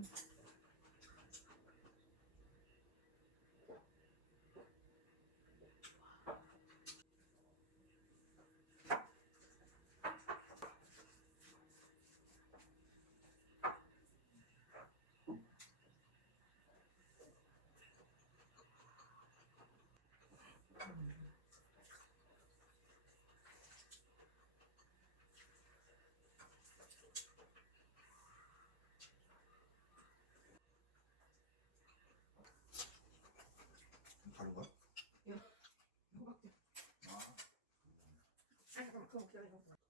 Mm-hmm. que dejo fuera.